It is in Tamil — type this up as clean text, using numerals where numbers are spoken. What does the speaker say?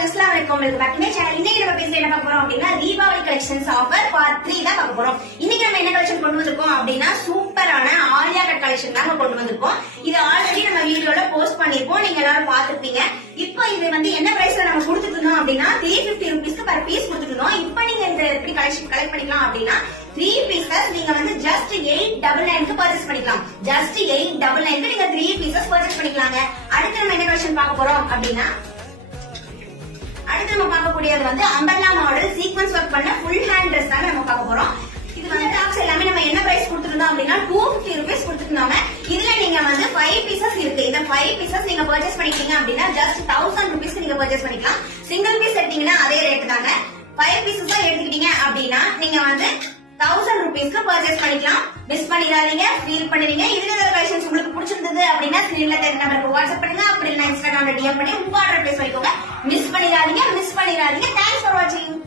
Assalamualaikum. Welcome back to my channel. இன்னைக்கு நம்ம பேச என்ன பார்க்க போறோம் அப்படின்னா தீபாவளி கலெக்ஷன்ஸ் ஆஃபர் பார்ட் 3 தான் பார்க்க போறோம். இன்னைக்கு நம்ம என்ன கலெக்ஷன் கொண்டு வந்திருக்கோம் அப்படின்னா சூப்பரான ஆலியா கட் கலெக்ஷன் தான் கொண்டு வந்திருக்கோம். இது ஆல்ரெடி நம்ம வீடியோல போஸ்ட் பண்ணிருப்போம், நீங்க எல்லாரும் பாத்துருப்பீங்க. இப்போ இது வந்து என்ன பிரைஸ்ல நம்ம கொடுத்துட்டு இருந்தோம் அப்படின்னா 350 ரூபீஸ்க்கு per பீஸ் கொடுத்துட்டு இருந்தோம். இப்போ நீங்க இந்த எப்படி கலெக்ஷன் கலெக்ட் பண்ணிக்கலாம் அப்படின்னா 3 பீசஸ் நீங்க வந்து ஜஸ்ட் 899 க்கு பர்ச்சேஸ் பண்ணிக்கலாம். ஜஸ்ட் 899 க்கு நீங்க 3 பீசஸ் பர்ச்சேஸ் பண்ணிக்கலாங்க. அடுத்து நம்ம என்ன கலெக்ஷன் பார்க்க போறோம் அப்படின்னா அடுத்து நம்ம பார்க்க கூடியது வந்து அம்பர்லா மாடல் சீக்வென்ஸ் ஒர்க் பண்ண ஃபுல் ஹேண்ட் Dress தான் நம்ம பார்க்க போறோம். இது வந்து டாப்ஸ் எல்லாமே நம்ம என்ன பிரைஸ் கொடுத்திருந்தோம் அப்படின்னா 250 ரூபீஸ் கொடுத்திருந்தோம். இதுல நீங்க வந்து 5 பீசஸ் இருக்கு. இந்த 5 பீசஸ் நீங்க பர்ச்சேஸ் பண்ணிட்டீங்க அப்படின்னா ஜஸ்ட் 1000 ரூபீஸ்க்கு நீங்க பர்ச்சேஸ் பண்ணிக்கலாம். சிங்கிள் பீஸ் எடுத்தீங்கன்னா அதே ரேட் தாங்க. 5 பீசஸ் தான் எடுத்துக்கிட்டீங்க அப்படின்னா நீங்க வந்து 1000 ரூபீஸ்க்கு பர்ச்சேஸ் பண்ணிக்கலாம். மிஸ் பண்ணிடாதீங்க, ஃபீல் பண்ணுவீங்க. இதுல கலெக்ஷன்ஸ் உங்களுக்கு பிடிச்சிருந்தது அப்படின்னா ஸ்கிரீன்ல தெரியுற நம்பருக்கு வாட்ஸ்அப் பண்ணுங்க, அப்படி இல்ல இன்ஸ்டாகிராம்ல டிஎம் பண்ணி உங்க ஆர்டர் பிளேஸ் பண்ணிக்கோங்க. மிஸ் பண்ணிடாதீங்க. தேங்க்ஸ் ஃபார் வாட்சிங்.